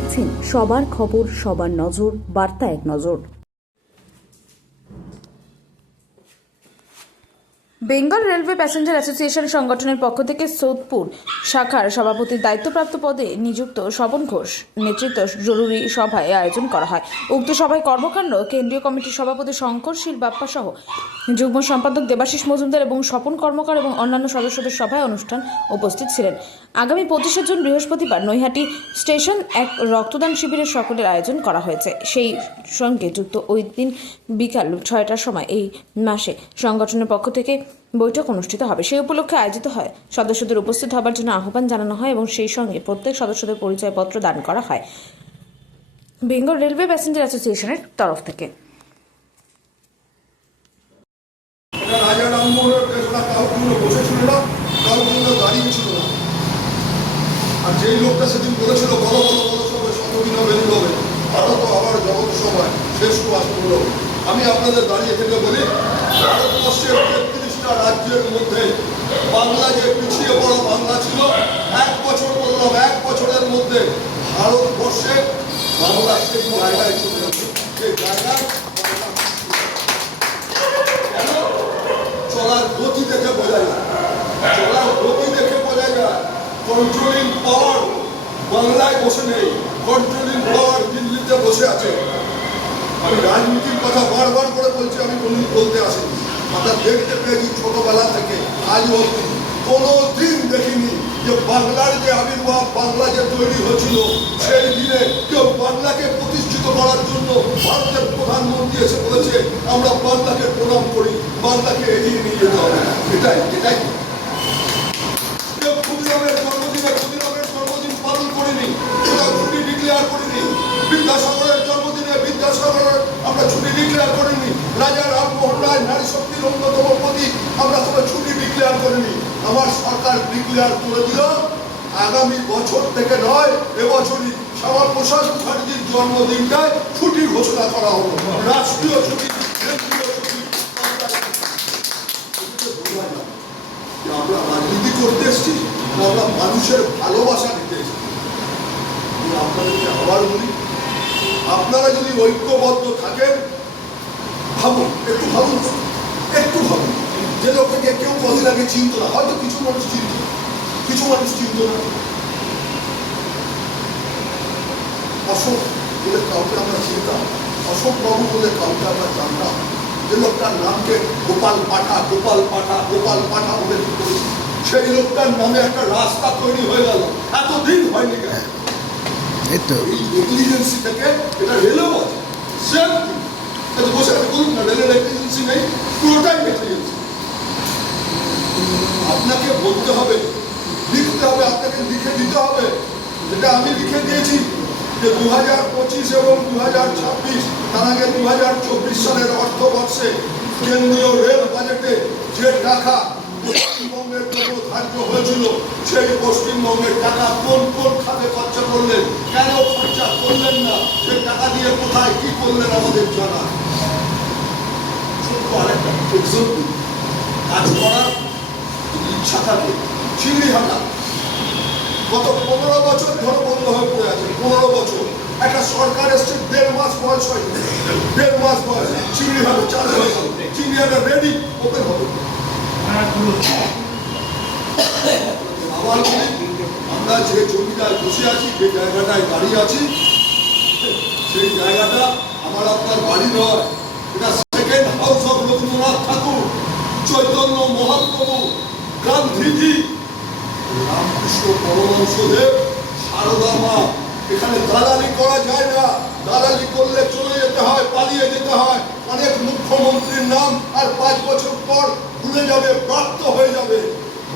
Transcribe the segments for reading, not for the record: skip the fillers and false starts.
দেখছেন সবার খবর, সবার নজর, বার্তা এক নজর। বেঙ্গল রেলওয়ে প্যাসেঞ্জার অ্যাসোসিয়েশন সংগঠনের পক্ষ থেকে সোদপুর শাখার সভাপতির দায়িত্বপ্রাপ্ত পদে নিযুক্ত স্বপন ঘোষ নেতৃত্বে জরুরি সভায় আয়োজন করা হয়। উক্ত সভায় কর্মকাণ্ড কেন্দ্রীয় কমিটির সভাপতি শঙ্করশীল বাপ্পা সহ যুগ্ম সম্পাদক দেবাশিস মজুমদার এবং স্বপন কর্মকার এবং অন্যান্য সদস্যদের সভায় অনুষ্ঠান উপস্থিত ছিলেন। আগামী 25 জুন বৃহস্পতিবার নৈহাটি স্টেশন এক রক্তদান শিবিরের সকলের আয়োজন করা হয়েছে। সেই সঙ্গে যুক্ত ওই দিন বিকাল 6টার সময় এই মাসে সংগঠনের পক্ষ থেকে বৈঠক অনুষ্ঠিত হবে। সেই উপলক্ষে আয়োজিত হয় সদস্যদের উপস্থিত হবার জন্য আহ্বান জানানো হয় এবং সেই সঙ্গে প্রত্যেক সদস্যদের পরিচয়পত্র দান করা হয় বেঙ্গল রেলওয়ে প্যাসেঞ্জার অ্যাসোসিয়েশনের তরফ থেকে। আর যেই লোকটা সেদিন বলেছিল বড় বড় বড় সবাই শতদিন বেরিয়ে হবে, ভারত আবার জগৎ সভায় শেষ কাজ করল। আমি আপনাদের দাঁড়িয়ে থেকে বলি, ভারতবর্ষের 33টা রাজ্যের মধ্যে বাংলা যে পিছিয়ে বড় বাংলা ছিল, 1 বছর বললাম, 1 বছরের মধ্যে ভারতবর্ষে বাংলা সেই জায়গায় চলে যাবে। সেই জায়গায় কেন? চলার গতি দেখে বোঝা যায়, চলার গতি দেখে বোঝা যায়। কন্ট্রোলিং পাওয়ার বাংলায় বসে নেই, কন্ট্রোলিং পাওয়ার দিল্লিতে বসে আছে। আমি রাজনীতির কথা বারবার করে বলছি, আমি কোনদিন বলতে আসিনি। আমরা দেখতে পেয়েছি ছোটবেলা থেকে আজ অবধি কোনোদিন দেখিনি যে বাংলার যে আবির্ভাব, বাংলা যে তৈরি হয়েছিল, সেই দিনে কেউ বাংলাকে প্রতিষ্ঠিত করার জন্য ভারতের প্রধানমন্ত্রী এসে বলেছে আমরা বাংলাকে প্রণাম করি, বাংলাকে এগিয়ে নিয়ে যেতে হবে। এটাই ক্ষুদিরামের জন্মদিন পালন করিনি, কোথাও ছুটি ডিক্লেয়ার করিনি। বিদ্যাসাগরের জন্মদিনে বিদ্যাসাগরের আমরা ছুটি ডিক্লেয়ার করিনি। রাজা রামমোহন রায় নারী শক্তির অন্যতম প্রতীক, আমরা কোনো ছুটি ডিক্লেয়ার করিনি। আমার সরকার ডিক্লেয়ার করে দিল আগামী বছর থেকে নয়, এবছরই শ্যামাপ্রসাদ মুখার্জির জন্মদিনটায় ছুটি ঘোষণা করা হলো, রাষ্ট্রীয় ছুটি, কেন্দ্রীয় ছুটি। আমরা রাজনীতি করতে এসেছি, আমরা মানুষের ভালোবাসা নিতে এসেছি। আপনাদেরকে আবার বলি, আপনারা যদি ঐক্যবদ্ধ থাকেন, ভাবুন, একটু ভাবুন, একটু ভাবুন। যে লোকটাকে কেউ কদিন আগে চিনত না, হয়তো কিছু মানুষ চিনত, কিছু মানুষ চিনত না। অশোক বলে কাউকে আমরা চিনতাম, অশোক বাবু বলে কাউকে আমরা জানতাম। যে লোকটার নামকে গোপাল পাঠা বলে ঠিক করেছি, সেই লোকটার নামে একটা রাস্তা তৈরি হয়ে গেল, এতদিন হয়নি কেন? এই নেগলিজেন্সি থেকে এটা রেলেও আছে, সেম বসে আছে, বলুন না রেলের নেগলিজেন্সি নেই, পুরোটাই নেগলিজেন্সি। আপনাকে বলতে হবে, লিখতে হবে, আপনাকে লিখে দিতে হবে। যেটা আমি লিখে দিয়েছি যে 2025 এবং 2026, তার আগে 2024 সালের অর্থবর্ষে কেন্দ্রীয় রেল বাজেটে যে টাকা পশ্চিমবঙ্গের জন্য ধার্য হয়েছিল, সেই পশ্চিমবঙ্গের টাকা কোন কোন খাতে খরচা করলেন, কেন খরচা করলেন না, সেই টাকা দিয়ে কোথায় কি করলেন আমাদের জানা। ছোট্ট আরেকটা এক্সাম্পল, কাজ করার ইচ্ছা থাকে। চিংড়িহাটা গত 15 বছর ধরে বন্ধ হয়ে পড়ে আছে, 15 বছর। একটা সরকার এসছে, 1.5 মাস বয়স হয়নি, 1.5 মাস বয়স, চিংড়িহাটা চালু হয়ে গেল, চিংড়িহাটা রেডি, ওপেন হবে। আবার আমরা যে জমিটায় বসে আছি, যে জায়গাটায় দাঁড়িয়ে আছি, সেই জায়গাটা আমার আপনার বাড়ি নয়, এটা সেকেন্ড হাউস অফ রবীন্দ্রনাথ ঠাকুর, চৈতন্য মহাপ্রভু, গান্ধীজি, রামকৃষ্ণ পরমহংসদেব, সারদা মা। এখানে দালালি করা যায় না, দালালি করলে চলে যেতে হয়, পালিয়ে যেতে হয়। অনেক মুখ্যমন্ত্রীর নাম আর 5 বছর পর ভুলে যাবে, প্রাপ্ত হয়ে যাবে।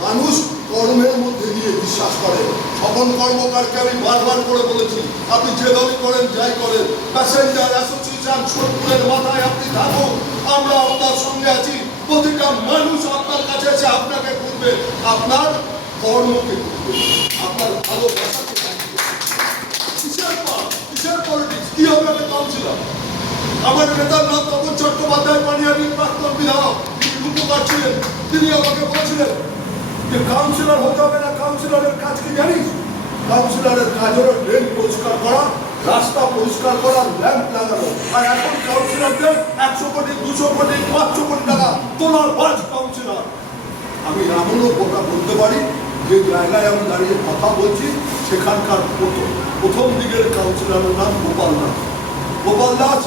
মানুষ কর্মের মধ্যে দিয়ে বিশ্বাস করে। স্বপন কর্মকারকে আমি বারবার করে বলেছি, আপনি যে দলই করেন, যাই করেন, প্যাসেঞ্জার অ্যাসোসিয়েশন সোদপুরের মাথায় আপনি থাকুন, আমরা আপনার সঙ্গে আছি। প্রতিটা মানুষ আপনার কাছে এসে আপনাকে করবে, আপনার কর্মকে করবে, আপনার ভালোবাসাকে থাকবে। কিসের পলিটিক্স? কি হবে আমি কাউন্সিলর? আমার নেতার নাম তপন চট্টোপাধ্যায়, পানিহাটির প্রাক্তন বিধায়ক, তিনি উপকার ছিলেন। তিনি আমাকে বলেছিলেন যে কাউন্সিলর হতে হবে না, কাউন্সিলরের কাজ কি জানিস? কাউন্সিলরের কাজ হলো ড্রেন পরিষ্কার করা, রাস্তা পরিষ্কার করার ল্যাম্প লাগানো, আর এখন কাউন্সিলরদের 100 কোটি 200 কোটি 500 কোটি টাকা তোলার বাজ কাউন্সিলর। আমি এমনও কথা বলতে পারি যে জায়গায় আমি দাঁড়িয়ে কথা বলছি সেখানকার প্রথম দিকের কাউন্সিলরের নাম গোপাল দাস।